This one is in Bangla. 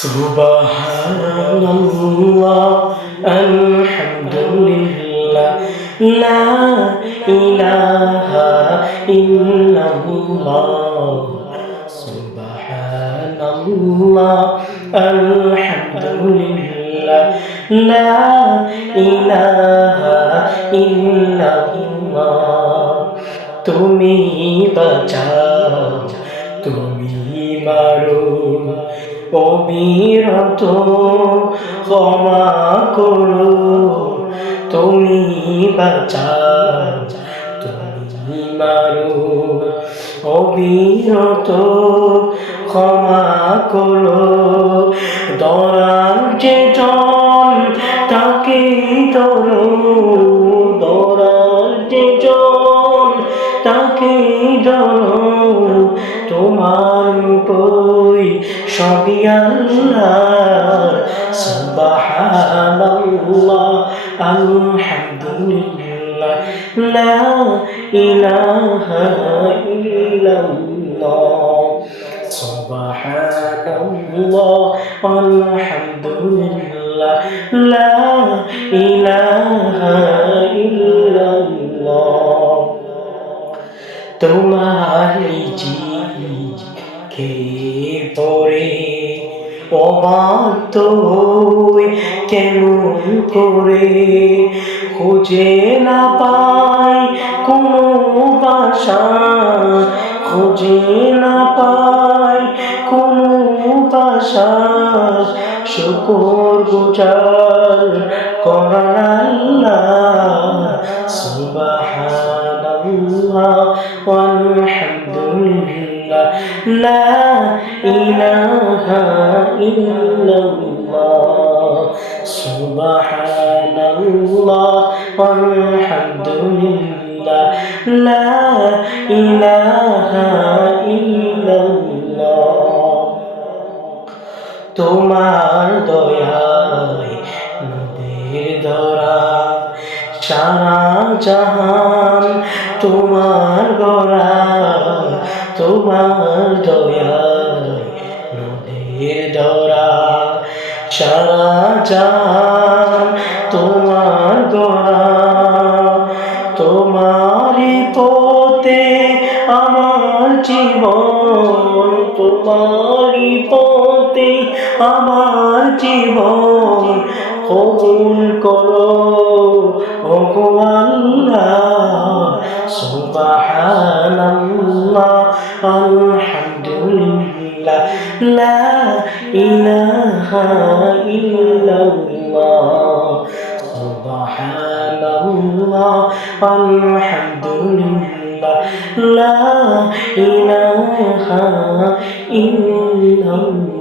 সুবহানাল্লাহ আলহামদুলিল্লাহ লা ইলাহা ইল্লাল্লাহ সুবহানাল্লাহ আলহামদুলিল্লাহ লা ইলাহা ইল্লাল্লাহ তুমি বাঁচাও তুমি মারো অবিরত ক্ষমা করো তুমি বাঁচাও তুমি মারো অবিরত ক্ষমা করো দরার যে জন তাকে ধরো দরার যে জন তাকে ধরো তোমার উপর সবই আল্লাহ সুবহানাল্লাহ আলহামদুলিল্লাহ লা ইলাহা ইল্লাল্লাহ সুবহানাল্লাহ আলহামদুলিল্লাহ লা ইলাহা ইল্লাল্লাহ তোমার কে পরে অবাধ্য হই কেমন করে খুঁজে না পাই কোনো ভাষা খুঁজে না পাই কোনো ভাষা শুকর গুজার করার আল্লাহ সুবহানাল্লাহ আলহামদুলিল্লাহ লা ইলাহা ইল্লাল্লাহ সুবহানাল্লাহ আলহামদুলিল্লাহ লা ইলাহা ইল্লাল্লাহ তোমার দয়ায় নদীর ধরা সারা জাহান তোমার গড়া তোমার দয়ায় নদীর ধরা সারা জাহান তোমার গড়া তোমারই পথে আমার জীবন তোমারই পথে আমার জীবন কবুল করো ওগো আল্লাহ সুবহানাল্লাহ আলহামদুলিল্লাহ লা ইলাহা ইল্লাল্লাহ সুবহানাল্লাহ আলহামদুলিল্লাহ লা ইলাহা ইল্লাল্লাহ